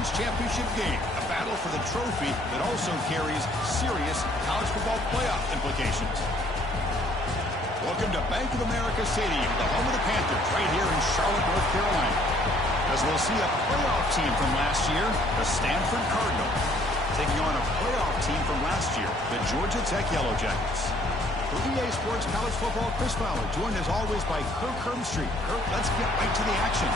conference championship game, a battle for the trophy that also carries serious college football playoff implications. Welcome to Bank of America Stadium, the home of the Panthers, right here in Charlotte, North Carolina. As we'll see a playoff team from last year, the Stanford Cardinals, taking on a playoff team from last year, the Georgia Tech Yellow Jackets. For EA Sports College Football, Chris Fowler, joined as always by Kirk Herbstreit. Kirk, let's get right to the action.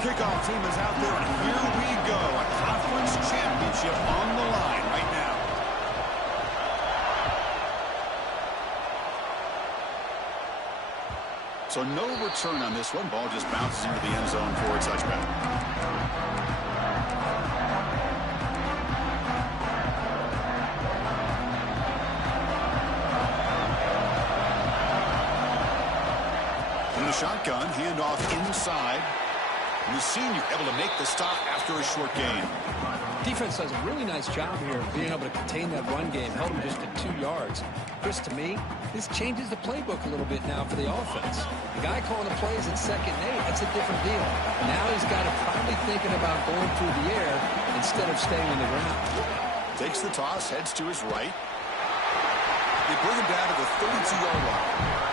Kickoff team is out there, and here we go. A conference championship on the line right now. So no return on this one. Ball just bounces into the end zone for a touchback. In the shotgun, handoff inside. And the senior able to make the stop after a short gain. Defense does a really nice job here of being able to contain that run game, held him just at 2 yards. Chris, to me, this changes the playbook a little bit now for the offense. The guy calling the plays at 2nd and 8, that's a different deal. Now he's got to probably thinking about going through the air instead of staying on the ground. Takes the toss, heads to his right. They bring him down to the 32-yard line.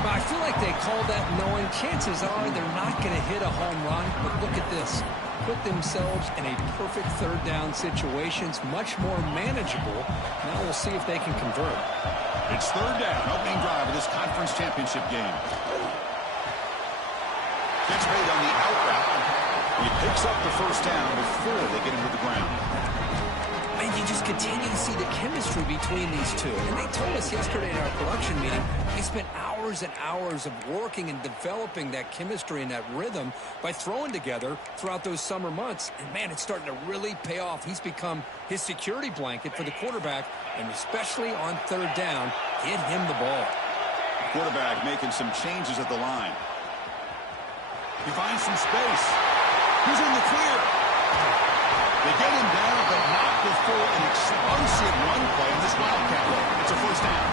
I feel like they called that knowing chances are they're not going to hit a home run. But look at this. Put themselves in a perfect 3rd down situation. It's much more manageable. Now we'll see if they can convert. It's 3rd down. Opening drive of this conference championship game. Gets made on the out route. He picks up the 1st down before they get him to the ground. And you just continue to see the chemistry between these two. And they told us yesterday in our production meeting, they spent hours and hours of working and developing that chemistry and that rhythm by throwing together throughout those summer months. And, man, it's starting to really pay off. He's become his security blanket for the quarterback, and especially on 3rd down, get him the ball. Quarterback making some changes at the line. He finds some space. He's in the clear. They get him down, but not before an explosive run play on this Wildcat look. It's a 1st down.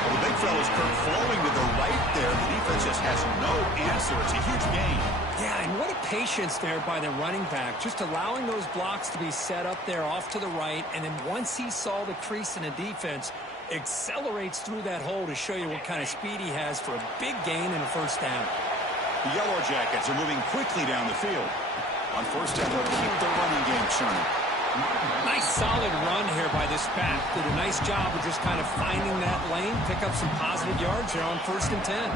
Well, the big fella's Kirk flowing to the right there. The defense just has no answer. It's a huge gain. Yeah, and what a patience there by the running back. Just allowing those blocks to be set up there off to the right. And then once he saw the crease in the defense, accelerates through that hole to show you what kind of speed he has for a big gain and a 1st down. The Yellow Jackets are moving quickly down the field. On 1st down, they'll keep their running game churning. Nice solid run here by this back. Did a nice job of just kind of finding that lane, pick up some positive yards here on 1st and 10.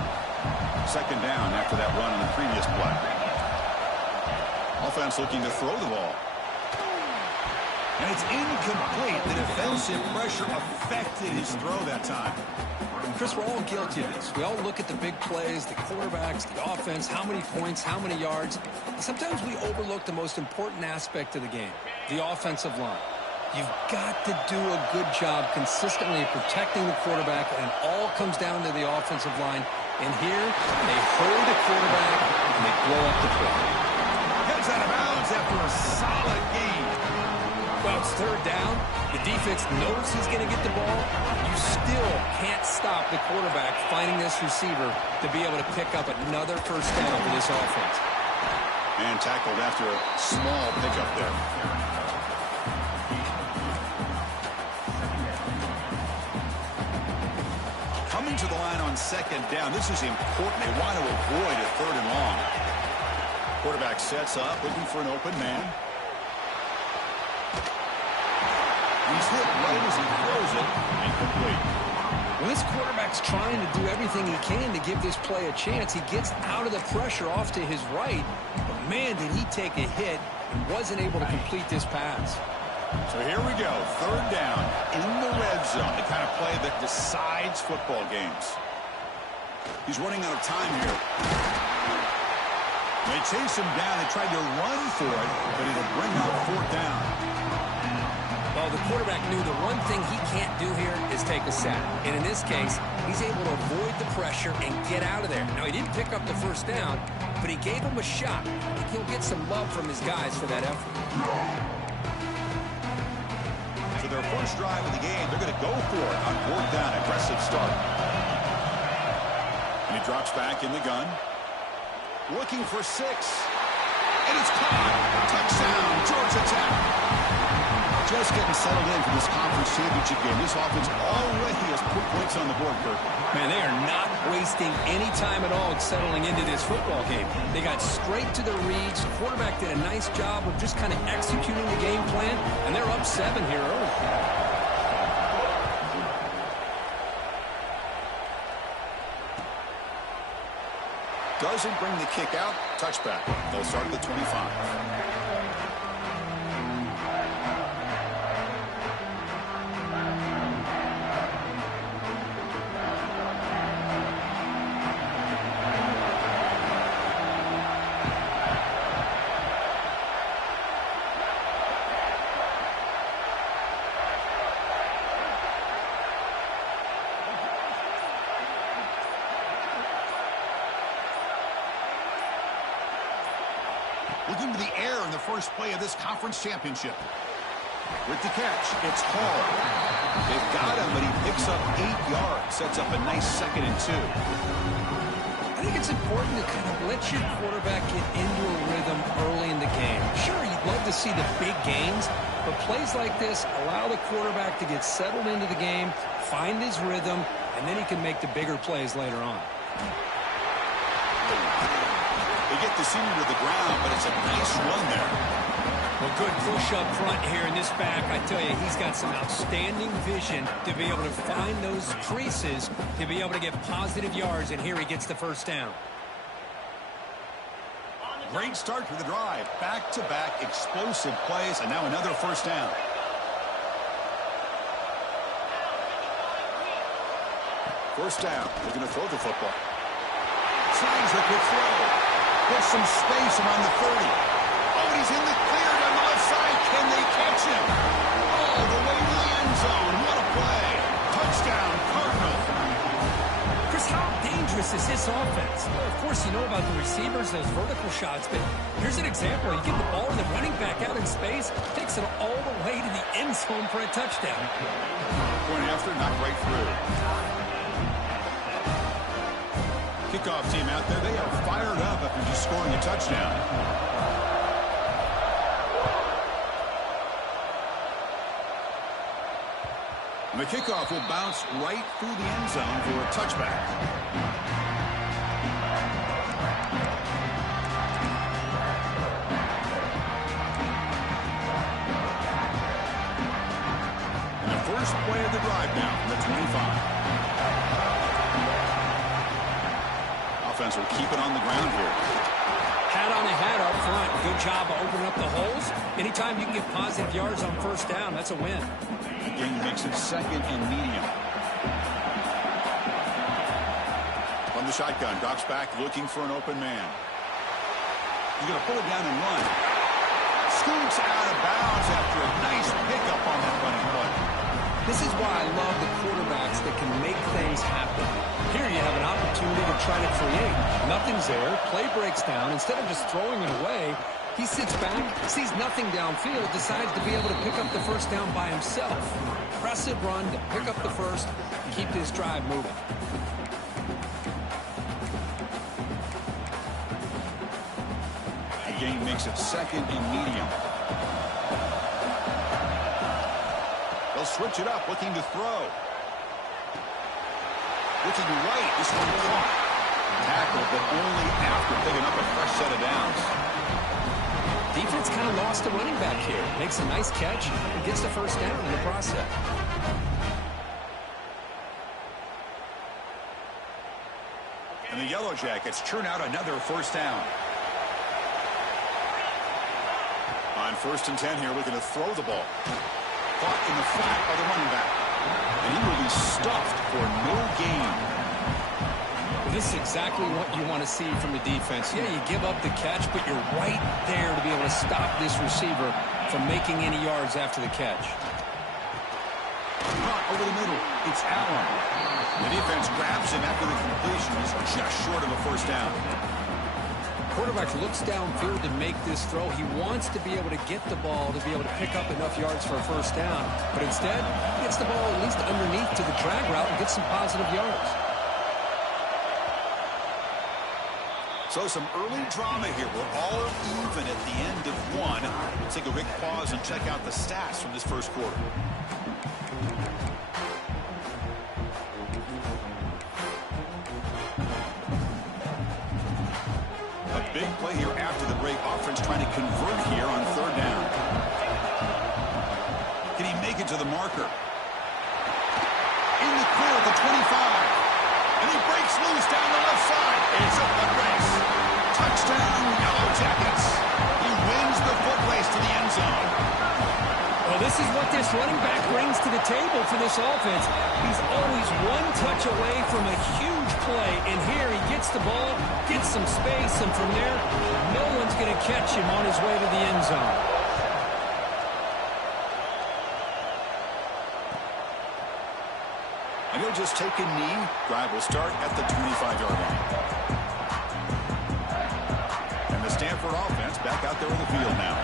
2nd down after that run in the previous play. Offense looking to throw the ball. And it's incomplete. The defensive pressure affected his throw that time. Chris, we're all guilty of this. We all look at the big plays, the quarterbacks, the offense, how many points, how many yards. Sometimes we overlook the most important aspect of the game, the offensive line. You've got to do a good job consistently protecting the quarterback, and it all comes down to the offensive line. And here, they hold the quarterback, and they blow up the play. Heads out of bounds after a solid gain. Well, it's 3rd down. The defense knows he's going to get the ball. You still can't stop the quarterback finding this receiver to be able to pick up another 1st down for this offense. And tackled after a small pickup there. Coming to the line on 2nd down. This is important. They want to avoid a 3rd and long. Quarterback sets up, looking for an open man. He's hit right as he throws it. Incomplete. When this quarterback's trying to do everything he can to give this play a chance, he gets out of the pressure off to his right. But, man, did he take a hit and wasn't able to complete this pass. So here we go, third down in the red zone, the kind of play that decides football games. He's running out of time here. They chase him down. They tried to run for it, but it'll bring up fourth down. Well, the quarterback knew the one thing he can't do here is take a sack. And in this case, he's able to avoid the pressure and get out of there. Now, he didn't pick up the first down, but he gave him a shot. I think he'll get some love from his guys for that effort. So their first drive of the game, they're going to go for it on fourth down. Aggressive start. And he drops back in the gun. Looking for 6. And it's caught. Touchdown, Georgia Tech. Just getting settled in for this conference championship game. This offense already has put points on the board, Kirk. Man, they are not wasting any time at all settling into this football game. They got straight to their reads. The quarterback did a nice job of just kind of executing the game plan, and they're up 7 here early. Doesn't bring the kick out. Touchback. They'll start at the 25. Looking to the air in the first play of this conference championship. With the catch, it's Hall. They've got him, but he picks up 8 yards. Sets up a nice 2nd and 2. I think it's important to kind of let your quarterback get into a rhythm early in the game. Sure, you'd love to see the big gains, but plays like this allow the quarterback to get settled into the game, find his rhythm, and then he can make the bigger plays later on. They get the senior to the ground, but it's a nice run there. Well, good push up front here in this back. I tell you, he's got some outstanding vision to be able to find those creases, to be able to get positive yards, and here he gets the first down. Great start to the drive. Back-to-back explosive plays, and now another first down. First down. They're going to throw the football. Slides the quick throw. Gets some space around the 30. Oh, he's in the clear down the left side. Can they catch him? Oh, the way to the end zone. What a play. Touchdown, Cardinal. Chris, how dangerous is this offense? Well, of course, you know about the receivers, those vertical shots, but here's an example. You get the ball and the running back out in space, takes it all the way to the end zone for a touchdown. Point after, not right through. Kickoff team out there, they are fired up after just scoring a touchdown. And the kickoff will bounce right through the end zone for a touchback. And the first play of the drive now from the 25. Offense will keep it on the ground here. Hat on the hat up front. Good job of opening up the holes. Anytime you can get positive yards on first down, that's a win. Again, makes it 2nd and medium. From the shotgun, drops back, looking for an open man. He's going to pull it down and run. Scoots out of bounds after a nice pickup on that running play. This is why I love the quarterbacks that can make things happen. Here you have an opportunity to try to create. Nothing's there. Play breaks down. Instead of just throwing it away, he sits back, sees nothing downfield, decides to be able to pick up the first down by himself. Impressive run to pick up the first, keep this drive moving. The game makes it 2nd and medium. They'll switch it up, looking to throw. Looking right, this one caught. Tackle, but only after picking up a fresh set of downs. Defense kind of lost a running back here. Makes a nice catch and gets the first down in the process. And the Yellow Jackets churn out another first down. On On 1st and 10 here, looking to throw the ball. Caught in the flat by the running back. And he will be stuffed for no gain. Well, this is exactly what you want to see from the defense. Yeah, you give up the catch, but you're right there to be able to stop this receiver from making any yards after the catch. Caught over the middle. It's Allen. The defense grabs him after the completion. He's just short of a first down. Quarterback looks downfield to make this throw. He wants to be able to get the ball to be able to pick up enough yards for a first down. But instead, he gets the ball at least underneath to the drag route and gets some positive yards. So some early drama here. We're all even at the end of one. Let's take a quick pause and check out the stats from this first quarter. A big play here after the break. Offense trying to convert here on 3rd down. Can he make it to the marker? In the clear at the 25. And he breaks loose down the left side. It's a foot race. Touchdown, Yellow Jackets. He wins the foot race to the end zone. Well, this is what this running back brings to the table for this offense. He's always one touch away from a huge play. And here he gets the ball, gets some space, and from there, no one's going to catch him on his way to the end zone. And he'll just take a knee. Drive will start at the 25-yard line. And the Stanford offense back out there in the field now.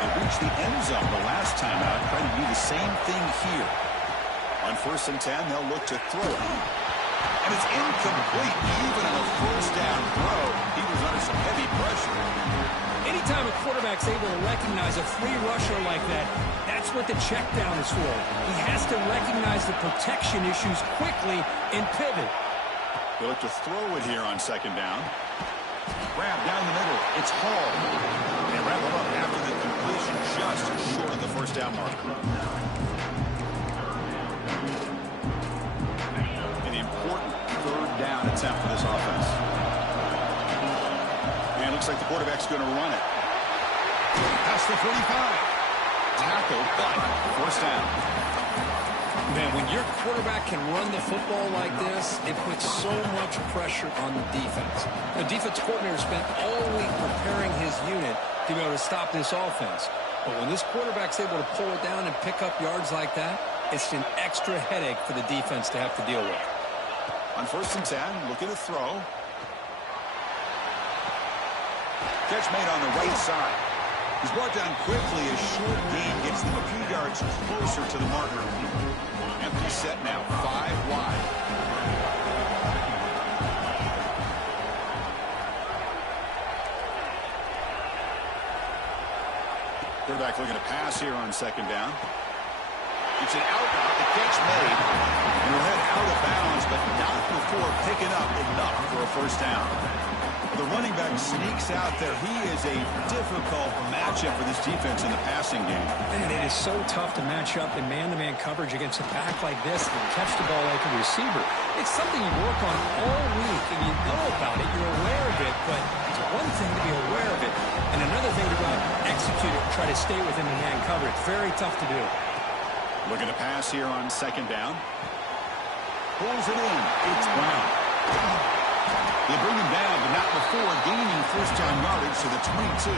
They reached the end zone the last time out, trying to do the same thing here. On 1st and 10, they'll look to throw it. And it's incomplete. Even on a first down throw, he was under some heavy pressure. Anytime a quarterback's able to recognize a free rusher like that, that's what the check down is for. He has to recognize the protection issues quickly and pivot. They look to throw it here on 2nd down. Grab down the middle. It's Hall. They wrap him up after the completion, just short of the first down marker. An important 3rd down attempt for this offense. And it looks like the quarterback's going to run it. Past the 45. Tackle, but first down. Man, when your quarterback can run the football like this, it puts so much pressure on the defense. The defense coordinator spent all week preparing his unit to be able to stop this offense. But when this quarterback's able to pull it down and pick up yards like that, it's an extra headache for the defense to have to deal with. On 1st and 10, looking to throw. Catch made on the right side. He's brought down quickly. A short gain gets them a few yards closer to the marker. Empty set now, 5 wide. Quarterback looking to pass here on 2nd down. It's an out route. The catch made. And we'll head out of bounds, but not before picking up enough for a first down. The running back sneaks out there. He is a difficult matchup for this defense in the passing game. And it is so tough to match up in man-to-man coverage against a back like this and catch the ball like a receiver. It's something you work on all week, and you know about it. You're aware of it, but it's one thing to be aware of it, and another thing to go out and execute it and try to stay within the man coverage. Very tough to do. Looking to pass here on 2nd down. Pulls it in. It's Brown. They bring him down, but not before gaining first down yardage to the 22.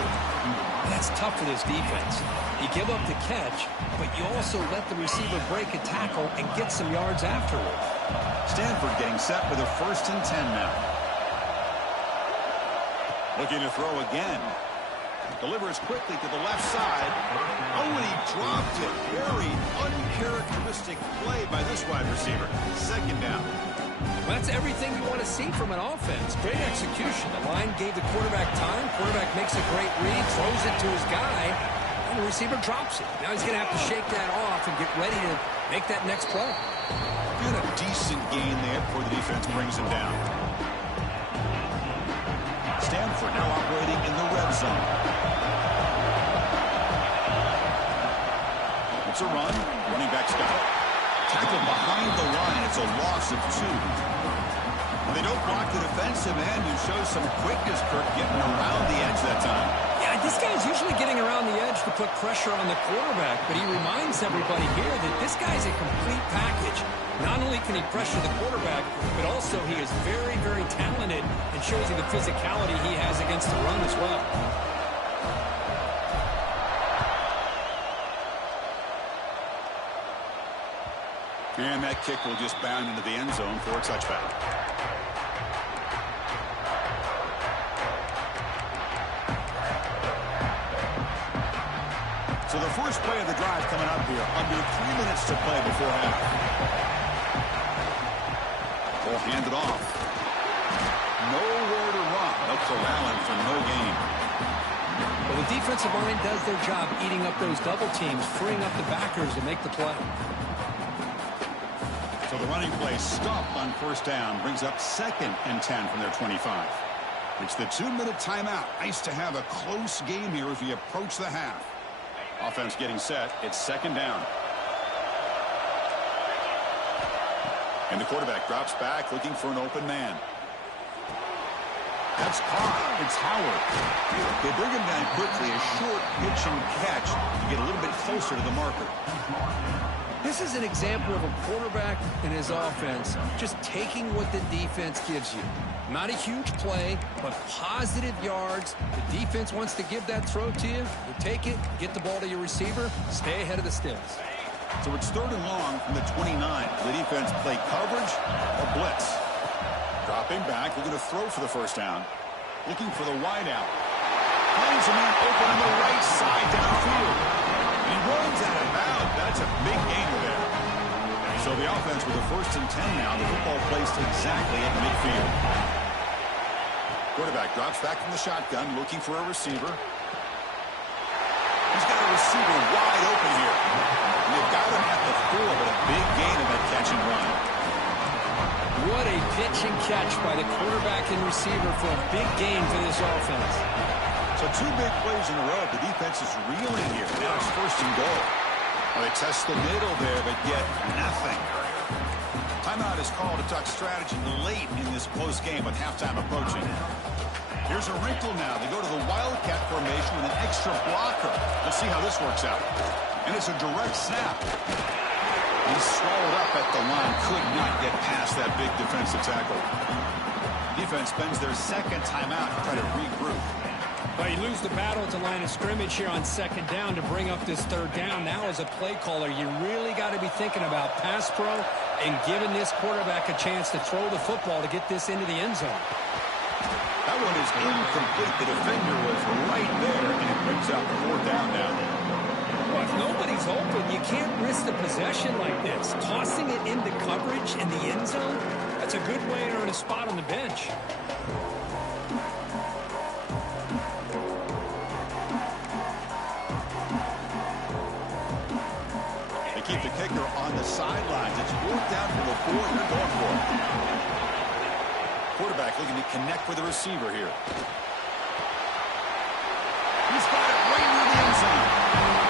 That's tough for this defense. You give up the catch, but you also let the receiver break a tackle and get some yards afterward. Stanford getting set for their 1st and 10 now. Looking to throw again. Delivers quickly to the left side. Oh, and he dropped it. Very uncharacteristic play by this wide receiver. 2nd down. Well, that's everything you want to see from an offense. Great execution. The line gave the quarterback time. Quarterback makes a great read, throws it to his guy, and the receiver drops it. Now he's going to have to shake that off and get ready to make that next play. Got a decent gain there before the defense brings him down. Stanford now operating in the red zone. It's a run. Running back's got it. Tackled behind the line. It's a loss of 2. They don't block the defensive end, who shows some quickness, Kirk, getting around the edge that time. Yeah, I This guy's usually getting around the edge to put pressure on the quarterback, but he reminds everybody here that this guy's a complete package. Not only can he pressure the quarterback, but also he is very, very talented and shows you the physicality he has against the run as well. And that kick will just bound into the end zone for a touchback. So the first play of the drive coming up here. Under 3 minutes to play before half. Will hand it off. Nowhere to run. They'll corral him for no gain. Well, the defensive line does their job eating up those double teams, freeing up the backers to make the play. So the running play stopped on first down. Brings up 2nd and 10 from their 25. It's the 2-minute timeout. Nice to have a close game here as we approach the half. Offense getting set. It's 2nd down. And the quarterback drops back looking for an open man. That's caught. It's Howard. They bring him down quickly. A short pitch and catch to get a little bit closer to the marker. This is an example of a quarterback and his offense just taking what the defense gives you. Not a huge play, but positive yards. The defense wants to give that throw to you. You take it, get the ball to your receiver, stay ahead of the sticks. So it's 3rd and long from the 29. The defense play coverage or blitz. Dropping back, looking to throw for the first down. Looking for the wide out. Finds a man open on the right side downfield. He runs out of bounds. That's a big gainer there. So the offense with a 1st and 10 now. The football placed exactly at midfield. Quarterback drops back from the shotgun, looking for a receiver. He's got a receiver wide open here. And they've got him at the 4, but a big gain of that catch and run. What a pitch and catch by the quarterback and receiver for a big gain for this offense. So 2 big plays in a row. The defense is reeling here. Now it's 1st and goal. Well, they test the middle there, but get nothing. Timeout is called to talk strategy late in this close game with halftime approaching. Here's a wrinkle now. They go to the Wildcat formation with an extra blocker. Let's see how this works out. And it's a direct snap. He's swallowed up at the line. Could not get past that big defensive tackle. Defense spends their 2nd timeout to try to regroup. Well, you lose the battle at the line of scrimmage here on 2nd down to bring up this 3rd down. Now as a play caller, you really got to be thinking about pass pro and giving this quarterback a chance to throw the football to get this into the end zone. That one is incomplete. The defender was right there, and it brings up 4th down now. Well, if nobody's open, you can't risk the possession like this. Tossing it into coverage in the end zone, that's a good way to earn a spot on the bench. Keep the kicker on the sidelines. It's 4th down from the 4. They're going for it. Quarterback looking to connect with the receiver here. He's got it right near the end zone.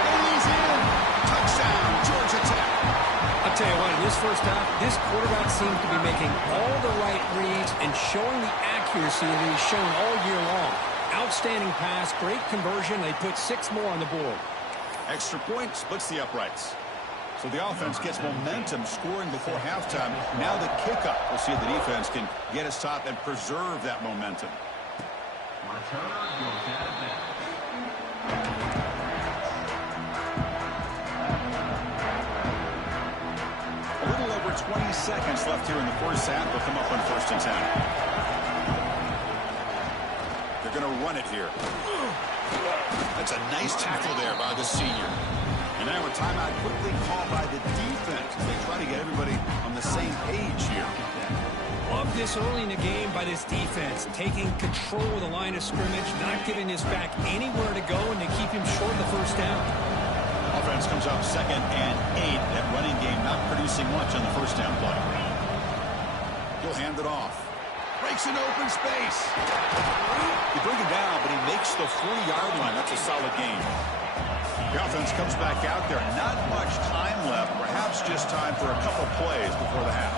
And he's in. Touchdown, Georgia Tech. I'll tell you what, in this first half, this quarterback seems to be making all the right reads and showing the accuracy that he's shown all year long. Outstanding pass, great conversion. They put 6 more on the board. Extra point splits the uprights. So the offense gets momentum scoring before halftime. Now the kickoff. We'll see if the defense can get a stop and preserve that momentum. A little over 20 seconds left here in the first half. They'll come up on 1st and 10. They're going to run it here. That's a nice tackle there by the senior. And now a timeout quickly called by the defense as they try to get everybody on the same page here. Love this early in the game by this defense, taking control of the line of scrimmage, not giving this back anywhere to go, and to keep him short of the 1st down. Offense comes up 2nd and 8. That running game not producing much on the 1st down play. He'll hand it off. Breaks an open space. You bring him down, but he makes the 40-yard line. That's a solid gain. The offense comes back out there. Not much time left. Perhaps just time for a couple plays before the half.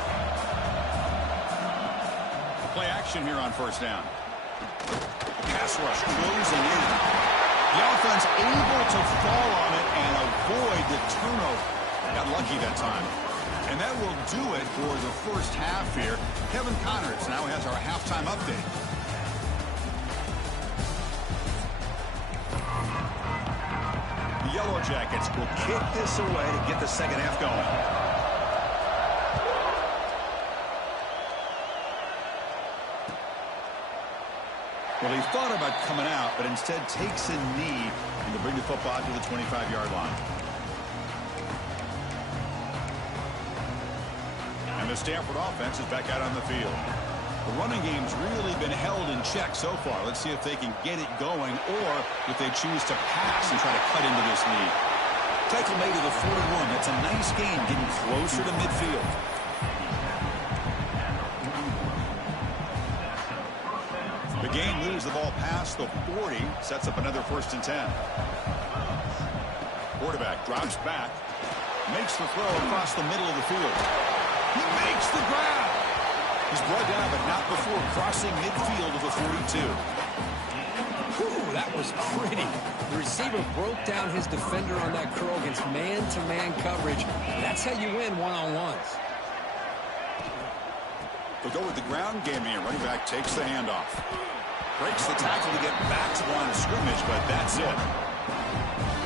Play action here on 1st down. The pass rush closing in. The offense able to fall on it and avoid the turnover. Got lucky that time. And that will do it for the first half here. Kevin Connors now has our halftime update. The Yellow Jackets will kick this away to get the second half going. Well, he thought about coming out, but instead takes a knee and to bring the football to the 25-yard line. And the Stanford offense is back out on the field. The running game's really been held in check so far. Let's see if they can get it going or if they choose to pass and try to cut into this lead. Tackle made to the 41. That's a nice gain, getting closer to midfield. The game moves the ball past the 40, sets up another 1st and 10. Quarterback drops back, makes the throw across the middle of the field. He makes the grab. He's brought down, but not before crossing midfield of the 42. Whew, that was pretty. The receiver broke down his defender on that curl against man-to-man coverage. That's how you win one-on-ones. They'll go with the ground game here. Running back takes the handoff. Breaks the tackle to get back to the line of scrimmage, but that's it.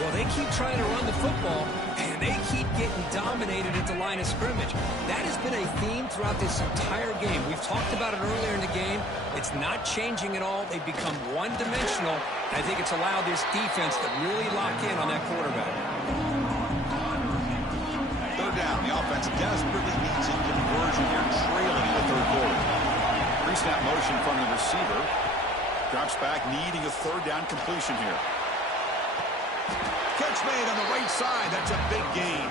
Well, they keep trying to run the football, and they keep getting dominated at the line of scrimmage. That has been a theme throughout this entire game. We've talked about it earlier in the game. It's not changing at all. They've become one-dimensional. I think it's allowed this defense to really lock in on that quarterback. 3rd down. The offense desperately needs a conversion here, trailing in the 3rd quarter. Pre-snap motion from the receiver. Drops back, needing a 3rd down completion here. Catch made on the right side. That's a big gain.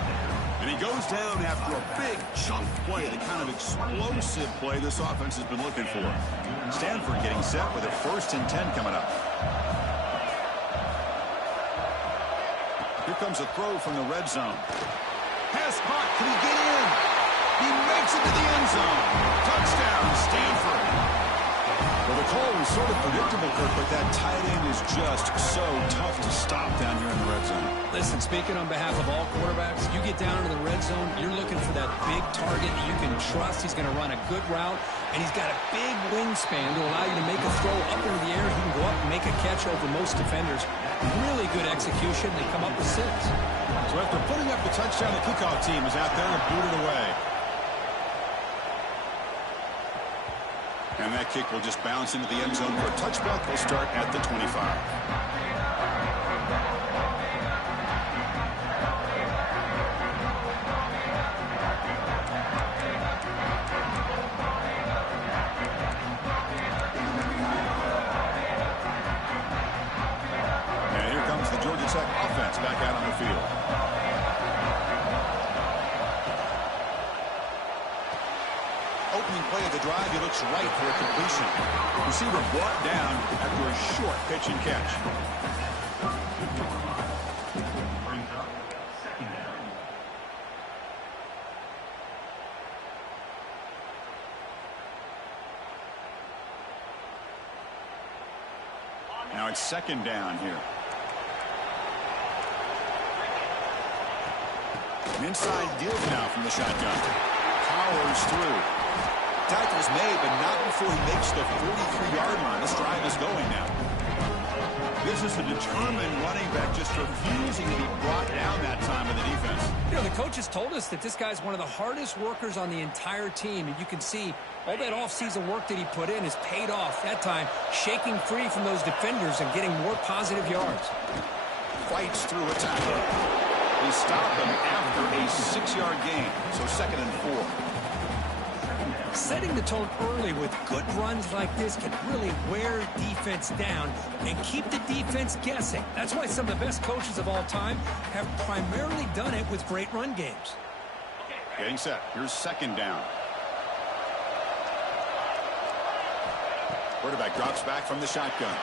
And he goes down after a big chunk play, the kind of explosive play this offense has been looking for. Stanford getting set with a 1st and 10 coming up. Here comes a throw from the red zone. Pass caught. Can he get in? He makes it to the end zone. Touchdown, Stanford. Well, the call was sort of predictable, Kirk, but that tight end is just so tough to stop down here in the red zone. Listen, speaking on behalf of all quarterbacks, you get down into the red zone, you're looking for that big target that you can trust. He's going to run a good route, and he's got a big wingspan to allow you to make a throw up into the air. He can go up and make a catch over most defenders. Really good execution. They come up with 6. So after putting up the touchdown, the kickoff team is out there and booted away. And that kick will just bounce into the end zone for a touchback. They'll start at the 25. And here comes the Georgia Tech offense back out on the field. Opening play of the drive, he looks right for a completion. Receiver brought down after a short pitch and catch. Now it's 2nd down here. An inside give now from the shotgun. Powers through. Tackle's made, but not before he makes the 43-yard line. This drive is going now. This is a determined running back just refusing to be brought down that time in the defense. You know, the coaches told us that this guy's one of the hardest workers on the entire team, and you can see all that offseason work that he put in has paid off. That time, shaking free from those defenders and getting more positive yards. Fights through a tackle. They stop him after a 6-yard gain, so 2nd and 4. Setting the tone early with good runs like this can really wear defense down and keep the defense guessing. That's why some of the best coaches of all time have primarily done it with great run games. Getting set. Here's 2nd down. Quarterback drops back from the shotgun.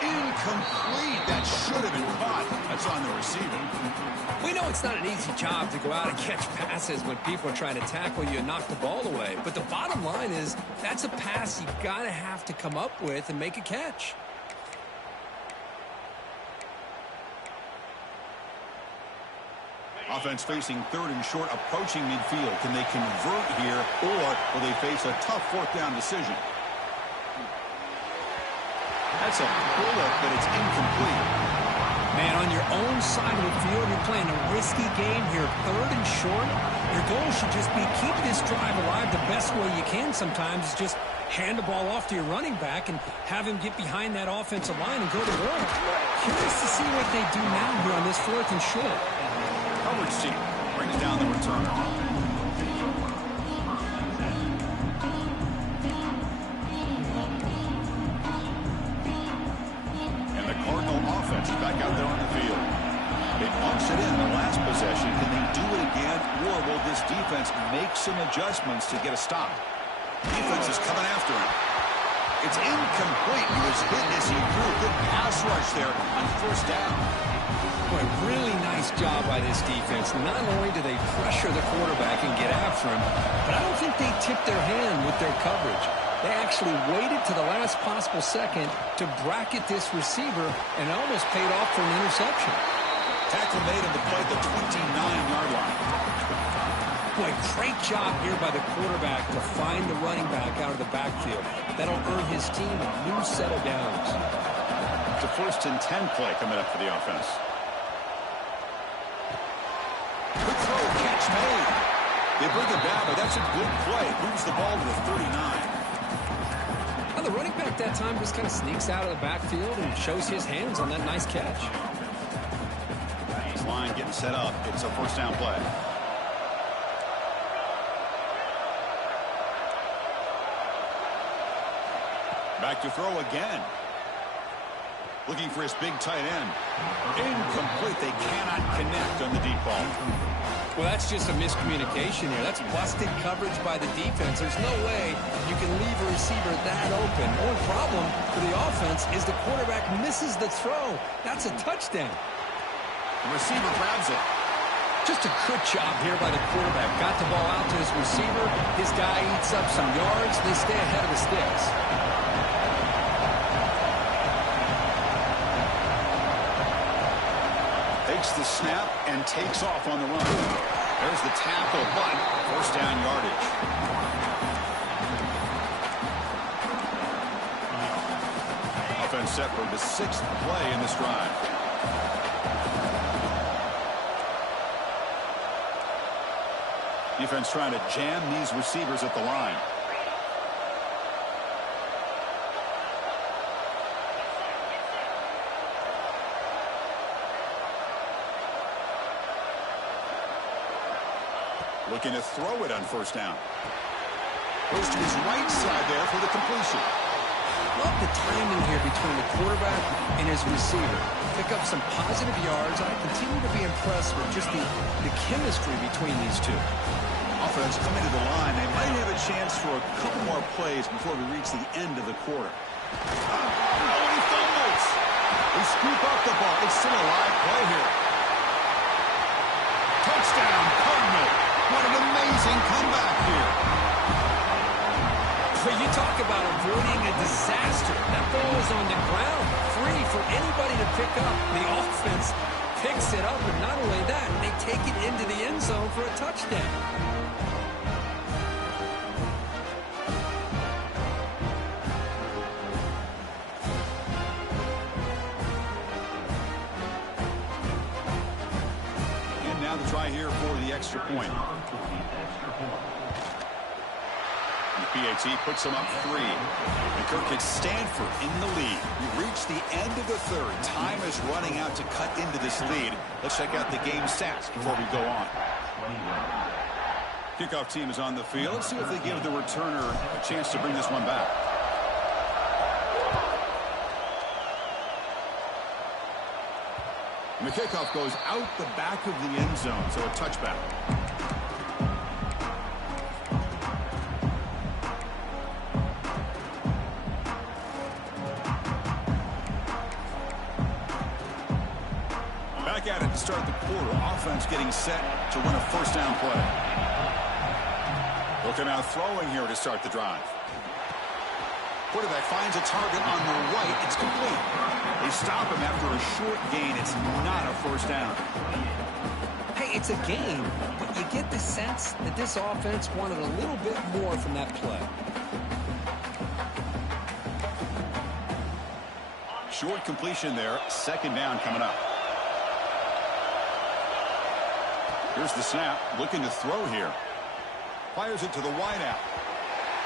Incomplete. That should have been caught. That's on the receiver. We know it's not an easy job to go out and catch passes when people are trying to tackle you and knock the ball away. But the bottom line is that's a pass you got to have to come up with and make a catch. Offense facing third and short, approaching midfield. Can they convert here, or will they face a tough fourth down decision? That's a bullet, but it's incomplete. Man, on your own side of the field, you're playing a risky game here. Third and short, your goal should just be keep this drive alive the best way you can sometimes is just hand the ball off to your running back and have him get behind that offensive line and go to work. Curious to see what they do now here on this fourth and short. Coverage team brings down the returner. And the Cardinal offense is back out there on the field. They punched it in the last possession. Can they do it again, or will this defense make some adjustments to get a stop? Defense is coming after him. It's incomplete. He was hit as he threw a good pass rush there on first down. Boy, really nice job by this defense. Not only do they pressure the quarterback and get after him, but I don't think they tipped their hand with their coverage. They actually waited to the last possible second to bracket this receiver, and it almost paid off for an interception. Tackle made on the play at the 29-yard line. Boy, great job here by the quarterback to find the running back out of the backfield. That'll earn his team a new set of downs. It's a 1st and 10 play coming up for the offense. Good throw, catch made. They bring it down, but that's a good play. Moves the ball to the 39. Well, the running back that time just kind of sneaks out of the backfield and shows his hands on that nice catch. His line getting set up. It's a 1st down play. Back to throw again. Looking for his big tight end. Incomplete. They cannot connect on the deep ball. Well, that's just a miscommunication here. That's busted coverage by the defense. There's no way you can leave a receiver that open. One problem for the offense is the quarterback misses the throw. That's a touchdown. The receiver grabs it. Just a good job here by the quarterback. Got the ball out to his receiver. His guy eats up some yards. They stay ahead of the sticks. Takes the snap and takes off on the run. There's the tackle, but 1st down yardage. Offense set for the 6th play in this drive. Defense trying to jam these receivers at the line. Looking to throw it on 1st down. Goes to his right side there for the completion. Love the timing here between the quarterback and his receiver. Pick up some positive yards. I continue to be impressed with just the chemistry between these two. Offense coming to the line. They might have a chance for a couple more plays before we reach the end of the quarter. Oh, he fumbles. They scoop up the ball. It's still a live play here. Touchdown, Cardinal. What an amazing comeback here. But you talk about avoiding a disaster. That ball is on the ground, free for anybody to pick up. The offense picks it up, and not only that, they take it into the end zone for a touchdown. And now the try here for the extra point. PAT puts them up 3. And Kirk hits Stanford in the lead. We reach the end of the 3rd. Time is running out to cut into this lead. Let's check out the game stats before we go on. Kickoff team is on the field. Let's see if they give the returner a chance to bring this one back. And the kickoff goes out the back of the end zone, so a touchback. Back at it to start the quarter. Offense getting set to win a 1st down play. Looking out throwing here to start the drive. Quarterback finds a target on the right. It's complete. They stop him after a short gain. It's not a 1st down. Hey, It's a game, but you get the sense that this offense wanted a little bit more from that play. Short completion there. Second down coming up. Here's the snap. Looking to throw here. Fires it to the wideout.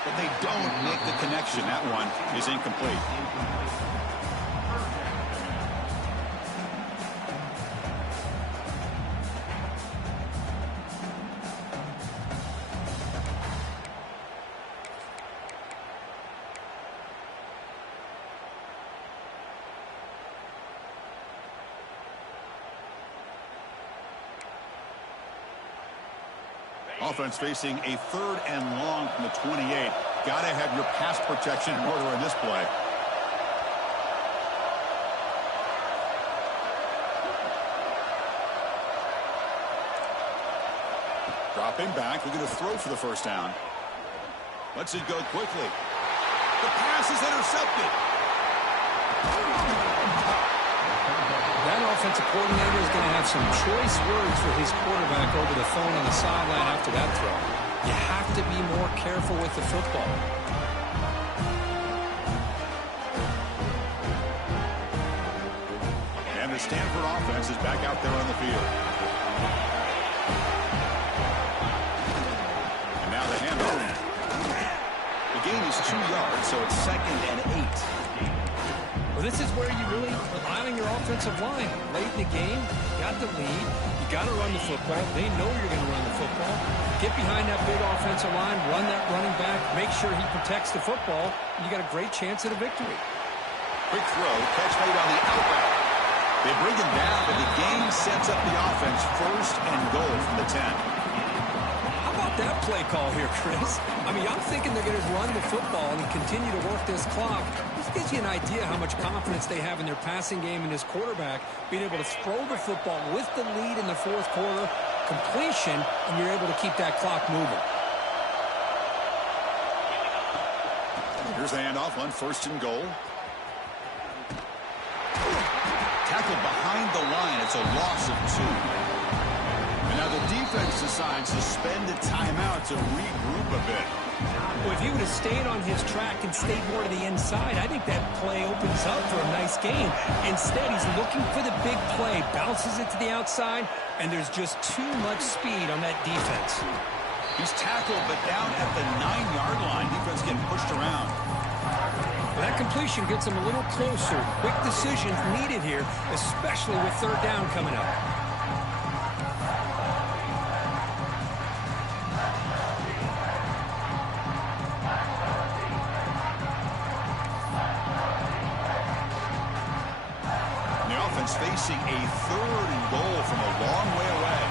But they don't make the connection. That one is incomplete. Offense facing a 3rd and long from the 28. Got to have your pass protection in order in this play. Dropping back, looking to throw for the first down. Lets it go quickly. The pass is intercepted. That offensive coordinator is going to have some choice words for his quarterback over the phone on the sideline after that throw. You have to be more careful with the football. And the Stanford offense is back out there on the field. And now the handoff. The gain is 2 yards, so it's 2nd and 8. Well, this is where you really rely on your offensive line. Late in the game, you got the lead. You got to run the football. They know you're going to run the football. Get behind that big offensive line, run that running back, make sure he protects the football, and you got a great chance at a victory. Quick throw, catch made on the outback. They bring him down, but the game sets up the offense 1st and goal from the 10. How about that play call here, Chris? I mean, I'm thinking they're going to run the football and continue to work this clock. This gives you an idea how much confidence they have in their passing game and his quarterback being able to throw the football with the lead in the 4th quarter, completion, and you're able to keep that clock moving. Here's the handoff on 1st and goal. Tackled behind the line. It's a loss of 2. And now the defense decides to spend a timeout to regroup a bit. Well, if he would have stayed on his track and stayed more to the inside, I think that play opens up for a nice game. Instead, he's looking for the big play, bounces it to the outside, and there's just too much speed on that defense. He's tackled, but down at the 9-yard line. Defense getting pushed around. Well, that completion gets him a little closer. Quick decisions needed here, especially with 3rd down coming up. Facing a 3rd and goal from a long way away.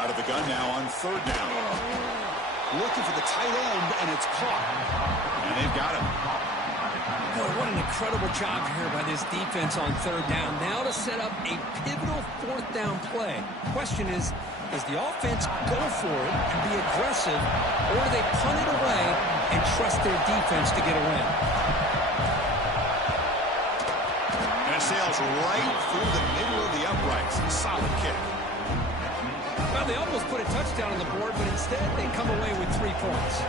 Out of the gun now on 3rd down. Looking for the tight end, and it's caught. And they've got him. Boy, what an incredible job here by this defense on 3rd down. Now to set up a pivotal 4th down play. Question is the offense go for it and be aggressive, or do they punt it away and trust their defense to get a win? And it sails right through the middle of the uprights. Solid kick. Well, they almost put a touchdown on the board, but instead they come away with 3 points.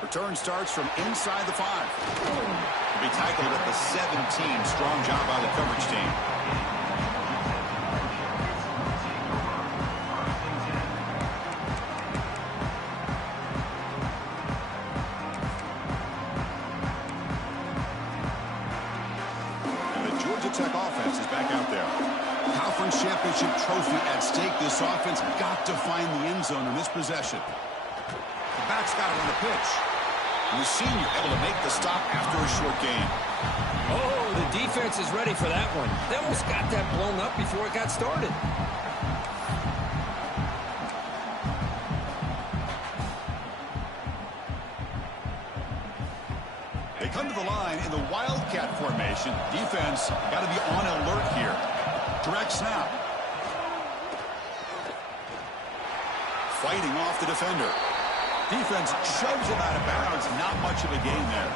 Return starts from inside the 5. Will be tackled at the 17. Strong job by the coverage team. And the Georgia Tech offense is back out there. Conference championship trophy at stake. This offense got to find the end zone in this possession. The back's got it on the pitch. And the senior able to make the stop after a short game. Oh, the defense is ready for that one. They almost got that blown up before it got started. They come to the line in the Wildcat formation. Defense got to be on alert here. Direct snap. fighting off the defender. Defense shoves him out of bounds. Not much of a gain there.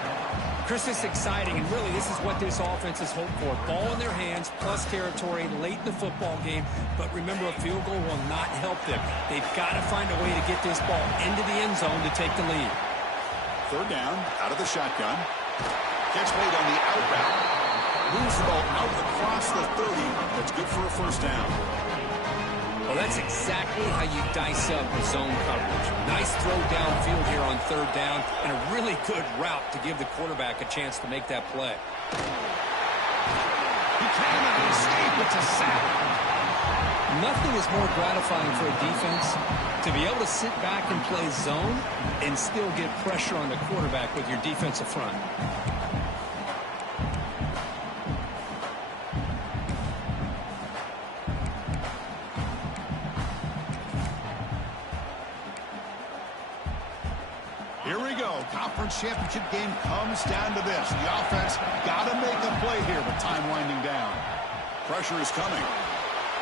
Chris, this is exciting, and really this is what this offense has hoped for. Ball in their hands, plus territory late in the football game. But remember, a field goal will not help them. They've got to find a way to get this ball into the end zone to take the lead. Third down, out of the shotgun. Catch made on the out route. Moves the ball out across the 30. That's good for a first down. Well, that's exactly how you dice up the zone coverage. Nice throw downfield here on third down, and a really good route to give the quarterback a chance to make that play. He cannot escape. It's a sack. Nothing is more gratifying for a defense to be able to sit back and play zone and still get pressure on the quarterback with your defensive front. Here we go. Conference championship game comes down to this. The offense got to make a play here, but time winding down. Pressure is coming.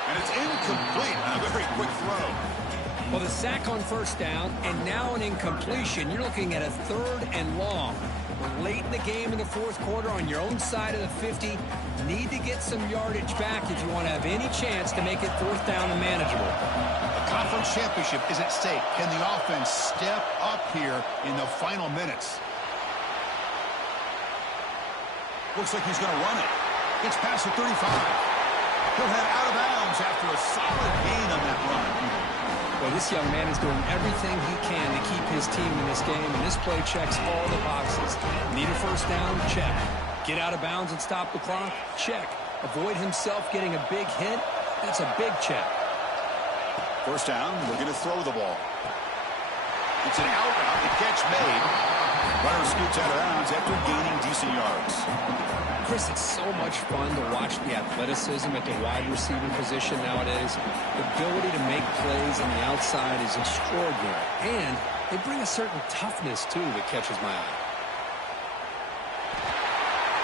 And it's incomplete on a very quick throw. Well, the sack on first down, and now an incompletion. You're looking at a third and long. We're late in the game in the fourth quarter on your own side of the 50. Need to get some yardage back if you want to have any chance to make it fourth down and manageable. The conference championship is at stake. Can the offense step up here in the final minutes? Looks like he's going to run it. Gets past the 35. He'll head out of bounds after a solid gain on that run. Well, this young man is doing everything he can to keep his team in this game, and this play checks all the boxes. Need a first down? Check. Get out of bounds and stop the clock? Check. Avoid himself getting a big hit? That's a big check. First down, looking to throw the ball. It's an out route, the catch made. Runner scoots out of bounds after gaining decent yards. Chris, it's so much fun to watch the athleticism at the wide receiver position nowadays. The ability to make plays on the outside is extraordinary. And they bring a certain toughness, too, that catches my eye.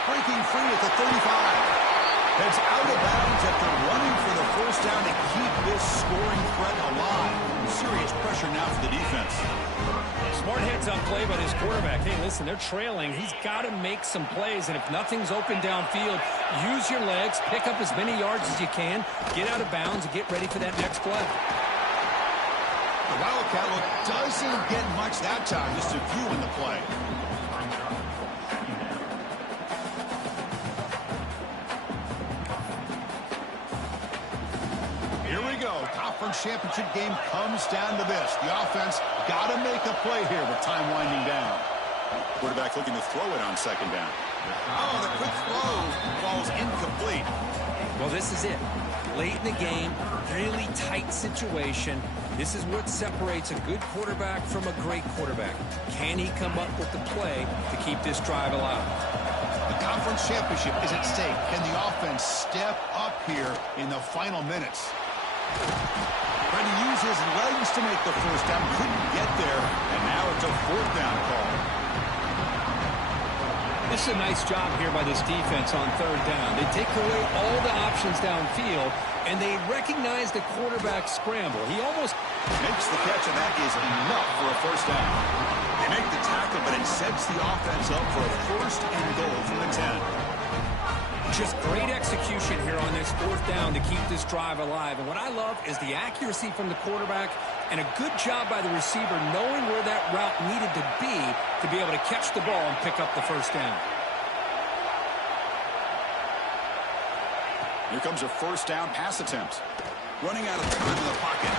Breaking free at the 35. Heads out of bounds after running for the first down to keep this scoring threat alive. Serious pressure now for the defense. Smart heads-up play by this quarterback. Hey, listen, they're trailing. He's got to make some plays, and if nothing's open downfield, use your legs, pick up as many yards as you can, get out of bounds, and get ready for that next play. The Wildcat look doesn't get much that time, just a few in the play. Conference championship game comes down to this. The offense got to make a play here with time winding down. Quarterback looking to throw it on second down. Oh, the quick throw falls incomplete. Well, this is it. Late in the game, really tight situation. This is what separates a good quarterback from a great quarterback. Can he come up with the play to keep this drive alive? The conference championship is at stake. Can the offense step up here in the final minutes? Trying to use his legs to make the first down. Couldn't get there, and now it's a fourth down call. This is a nice job here by this defense on third down. They take away all the options downfield, and they recognize the quarterback scramble. He almost makes the catch, and that is enough for a first down. They make the tackle, but it sets the offense up for a first and goal from the 10. Just great execution here on this fourth down to keep this drive alive. And what I love is the accuracy from the quarterback and a good job by the receiver knowing where that route needed to be able to catch the ball and pick up the first down. Here comes a first down pass attempt. Running out of time in the pocket.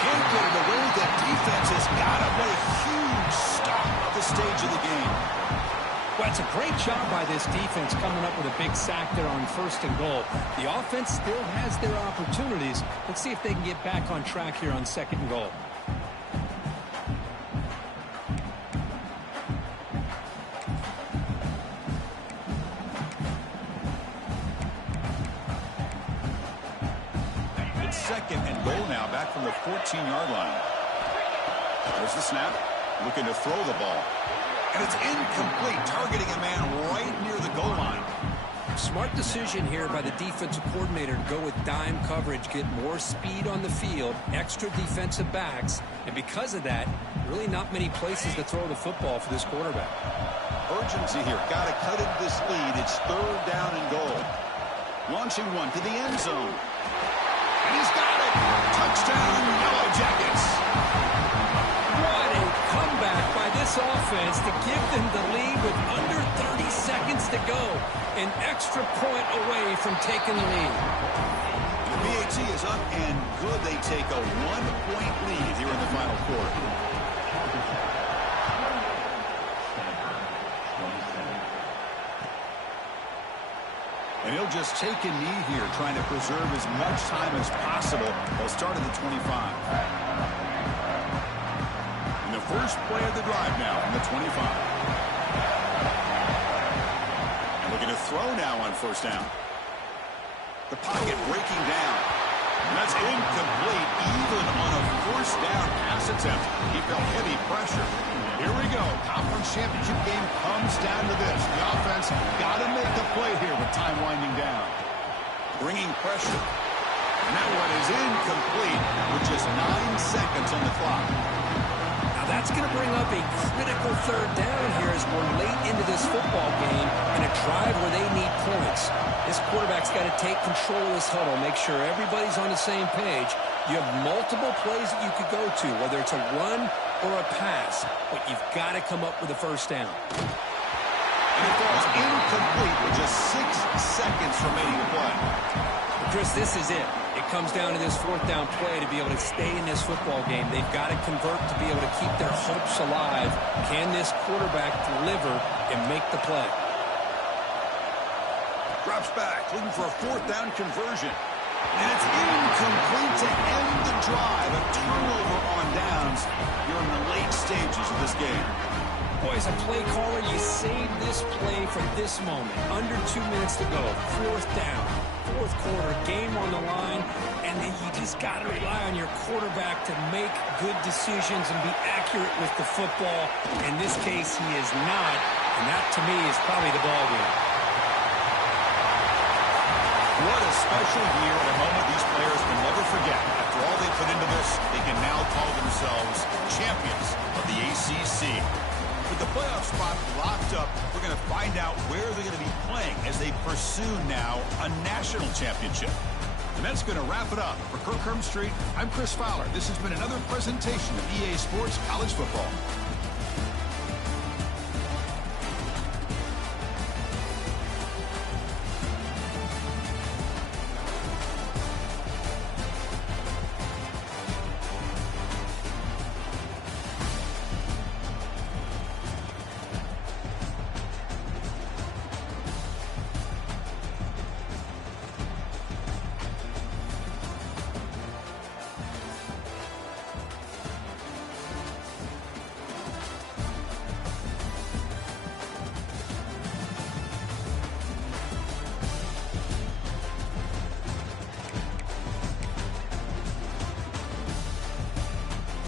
Can't get it away. That defense has got him. What a huge stop at the stage of the game. Well, it's a great job by this defense coming up with a big sack there on first and goal. The offense still has their opportunities. Let's see if they can get back on track here on second and goal. It's second and goal now, back from the 14-yard line. There's the snap, looking to throw the ball. And it's incomplete, targeting a man right near the goal line. Smart decision here by the defensive coordinator to go with dime coverage, get more speed on the field, extra defensive backs, and because of that, really not many places to throw the football for this quarterback. Urgency here. Got to cut into this lead. It's 3rd down and goal. Launching one to the end zone. And he's got it. Touchdown, Yellow Jackets. What a comeback by this offense to give them the lead with under 30 seconds to go. An extra point away from taking the lead. The PAT is up and good. They take a 1-point lead here in the final quarter. And he'll just take a knee here, trying to preserve as much time as possible. They'll start at the 25. And the first play of the drive now on the 25. And looking to throw now on 1st down. The pocket breaking down. And that's incomplete, even on a 1st down pass attempt. He felt heavy pressure. Here we go. Conference championship game comes down to this. The offense got to make the play here with time winding down. Bringing pressure. And that one is incomplete with just 9 seconds on the clock. Now that's going to bring up a critical 3rd down here as we're late into this football game in a drive where they need points. This quarterback's got to take control of this huddle, make sure everybody's on the same page. You have multiple plays that you could go to, whether it's a run or a pass, but you've got to come up with a 1st down. And it falls incomplete with just 6 seconds remaining to play. Chris, this is it. It comes down to this 4th down play to be able to stay in this football game. They've got to convert to be able to keep their hopes alive. Can this quarterback deliver and make the play? Drops back, looking for a 4th down conversion. And it's incomplete to end the drive. A turnover on downs here in the late stages of this game. Boy, as a play caller, you save this play for this moment. Under 2 minutes to go. 4th down. 4th quarter. Game on the line. And then you just got to rely on your quarterback to make good decisions and be accurate with the football. In this case, he is not. And that, to me, is probably the ball game. What a special year and a moment these players can never forget. After all they put into this, they can now call themselves champions of the ACC. With the playoff spot locked up, we're going to find out where they're going to be playing as they pursue now a national championship. And that's going to wrap it up. For Kirk Street, I'm Chris Fowler. This has been another presentation of EA Sports College Football.